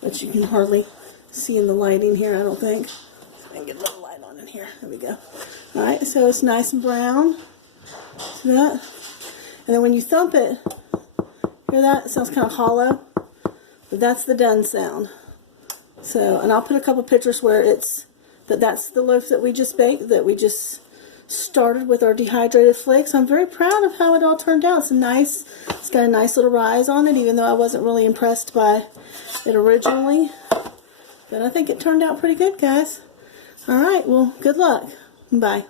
but you can hardly see in the lighting here, I don't think. I can get a little light on in here. There we go. Alright, so it's nice and brown. See that? And then when you thump it, hear that? It sounds kind of hollow, but that's the done sound. So, and I'll put a couple pictures where that's the loaf that we just baked, that we just started with our dehydrated flakes. I'm very proud of how it all turned out. It's got a nice little rise on it, even though I wasn't really impressed by it originally. But I think it turned out pretty good, guys. Alright, well, good luck. Bye.